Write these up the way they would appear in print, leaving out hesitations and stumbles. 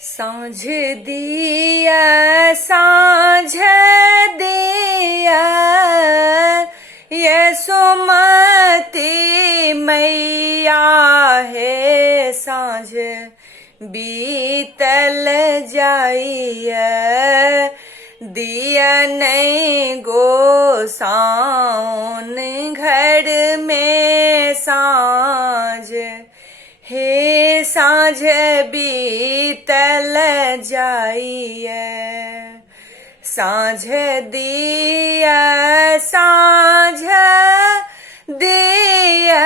साँझ दिया साँझ दिया यशोमती मैया है। साँझ बीतल जाइए दिया नहीं गोसाउन घर में साँझ हे। साँझ बीतल जाइए साँझ दिया साँझ दिया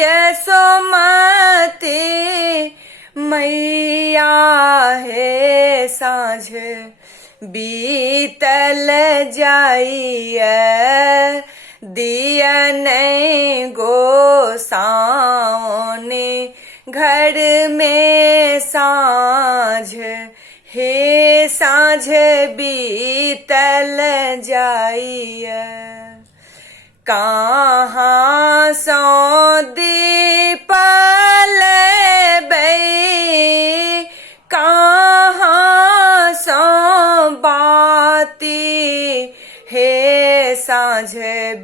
यशोमती मैया है। साँझ बीतल जाइए दिया नहीं गोसाउन घर में साँझ हे। साँझ बीतल जाइए कहाँ सो दीप लेबै कहाँ सो बाती हे। साँझ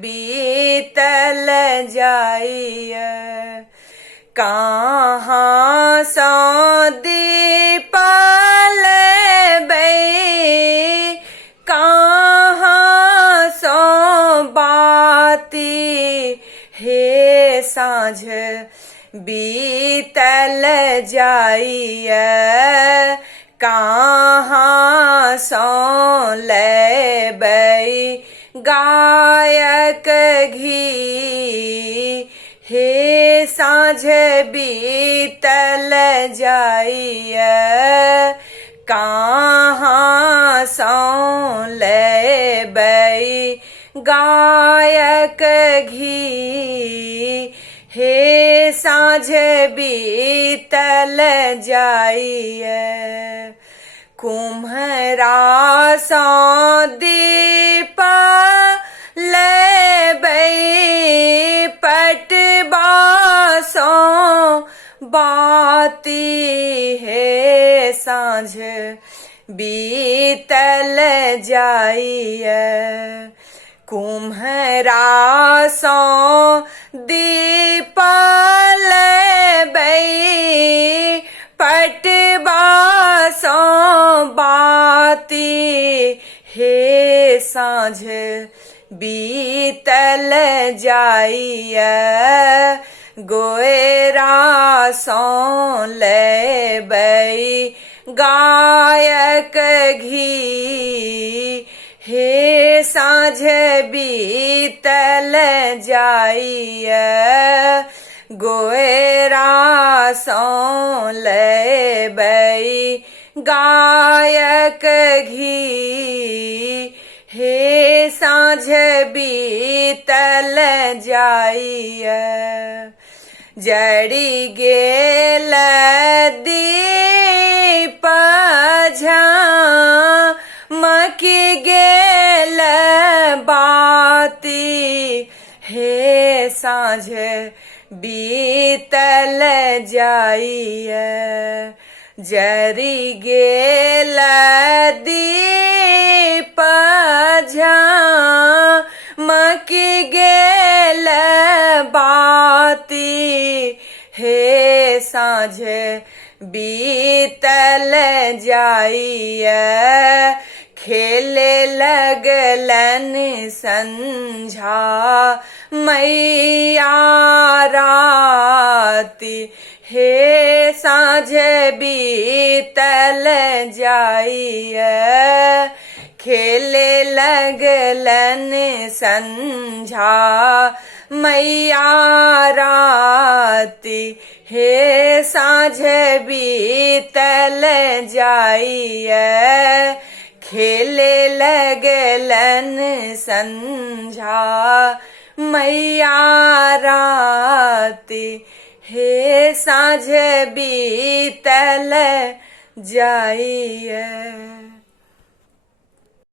बीतल जाइए कहाँ सो दीप लेबै कहाँ सो बाती हे। साँझ बीतल जाइए कहाँ सो लेबै गायक घी हे। साँझ बीतल जाइए कहाँ सो लेबै गायक घी हे। साँझ बीतल जाइए कुम्हरा सो दीप लेबै पटवा सो बाती हे। साँझ बीतल जाइए कुम्हरा सो दीप लेबै पटवा सो बाती हे। साँझ बीतल जाइए गोरा सो लेबै गायक घी हे। साँझ बीतल जाइए गोरा सो लेबै गायक घी हे। साँझ बीतल जाइए जड़ी गेल दीप झामकी गेल बाती हे। साँझ बीतल जाइए जरी गेल दीप झामकी गेल बाती हे। साँझ बीतल जाइए खेले लगलन संझा मैया राती हे। साँझ बीतल जाइए खेले लगलन संझा मैया राती हे। साँझ बीतल जाइए खेले लगलन संझा मैया राती हे। साँझ बीतल जाइए।